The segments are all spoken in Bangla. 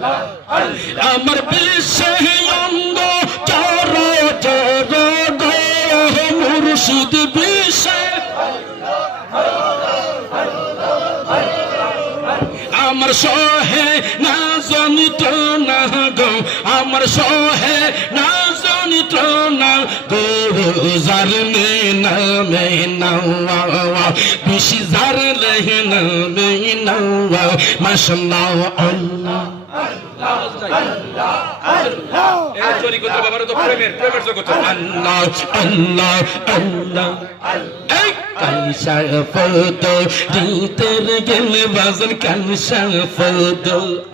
আমার বিশ্বে অঙ্গ চর চর গো মুর্শিদ বিশ্বে আমার সহে না জানিত না গো আমার সহে না জানিত না গো জারলে নামে নাওয়া বেশি জারলে নামে নাওয়া মাশাআল্লাহ আল্লাহ আল্লাহ এই চুরি করতে বাবার তো প্রেমের জগৎ আল্লাহ আল্লাহ আল্লাহ এই কালসা ফদ দিতের গেলে বাজন কালসা ফদ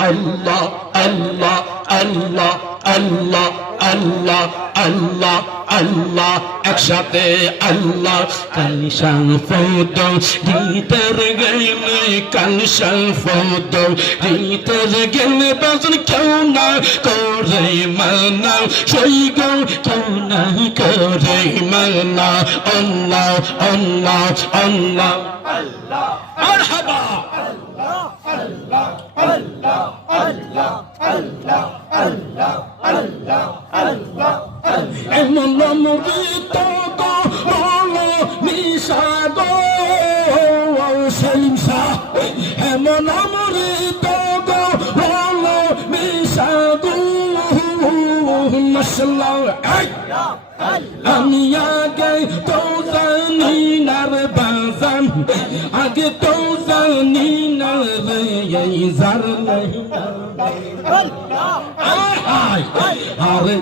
আল্লাহ আল্লাহ আল্লাহ আল্লাহ আল্লাহ আল্লাহ আল্লাহ একসাথে আল্লাহ কালসা ফদ দিতের গেলে কালসা ফদ দিতের গেলে বাজন কেউ না করে মানা সেই গো কেউ না করে মানা আল্লাহ আল্লাহ আল্লাহ আল্লাহ মারহাবা আল্লাহ আল্লাহ আল্লাহ আল্লাহ আল্লাহ আল্লাহ আল্লাহ আল্লাহ এমন মুরিদ গো হলো নিশা গো সেলিম শাহ এমন মুরিদ গো হলো নিশা গো মাশাআল্লাহ আমি আগে তো জানি না রে বাজান আগে তো জানি না রে এই জারলে আরে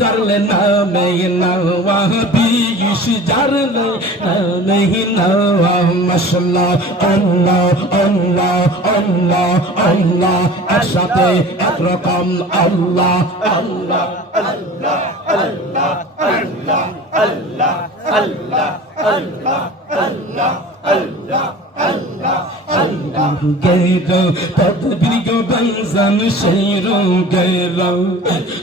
জারলে নামে নাওয়া বিশ জারলে নামে নাওয়া মাশাআল্লাহ আল্লাহ আল্লাহ আল্লাহ আল্লাহ একসাথে একরকম আল্লাহ আল্লাহ আল্লাহ আল্লাহ আল্লাহ আল্লাহ আল্লাহ আল্লাহ আল্লাহ আল্লাহ আল্লাহ আল্লাহ গেরো তদবির গো বাজান শেরো গেরো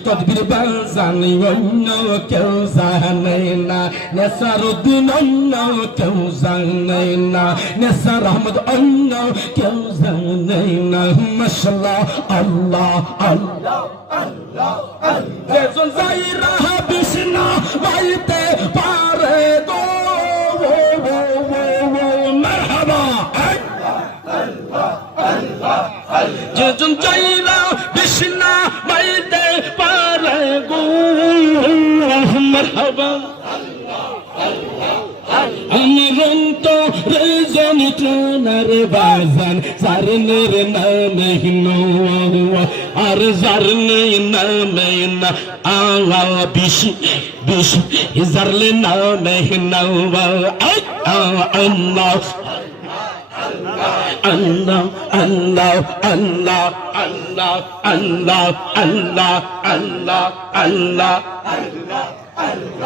তদবির বাজান অন্য কেউ জানে না নেসারুদ্দিন অন্য কেউ জানে না নেসার আহমদ অন্য কেউ জানে না মাশাআল্লাহ আল্লাহ আল্লাহ আল্লাহ আল্লাহ যেজন যাইরা বিষ্ণু বাইতে পারে গো যেজন চাইরা বিষ্ণু বাইতে পারে গো মারহাবা আমার অন্তরে যন্ত্রণার বাজান জারনের নামে নোয়া আর জারনের নামে না আওয়া বিশি বিশি জারলে নামে নোয়া আল্লাহ Allah, Allah, Allah, Allah, Allah, Allah, Allah, Allah, Allah,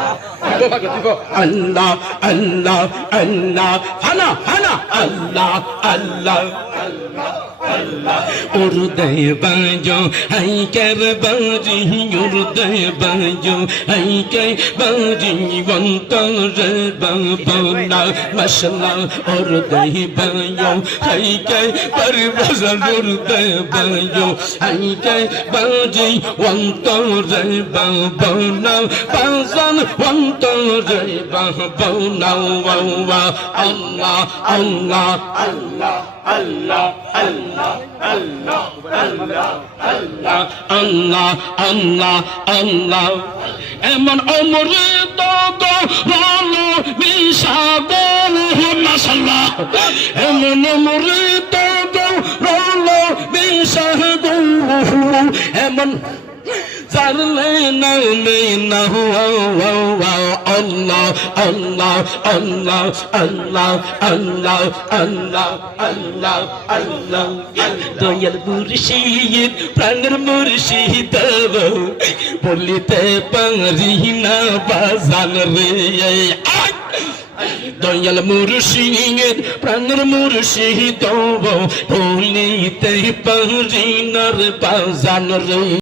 Allah, Allah, Allah, Allah, Hana, Hana, Allah, Allah, Allah, Allah. Urde bajo, hay ker baji, urde bajo, hay ker baji, vantare babona, mashallah. Urde bajo, hay ker barbazan, urde bajo, hay ker baji, vantare babona, bazan, vantare babona, wa Allah, Allah, Allah, Allah, Allah. Allah, Allah, Allah, Allah, Allah, Allah. Eman omrid go rolo bisabo masallah. Eman omrid go rolo bisabo. Eman zarle naame na Allah, Allah, Allah, Allah, Allah, Allah, Allah, Allah. Dayal মুর্শিদ প্রাণের মুর্শিদ বলিতে পারি না বাজান রে দয়াল মুর্শিদ প্রাণের মুর্শিদ বলিতে পারি না বাজান রে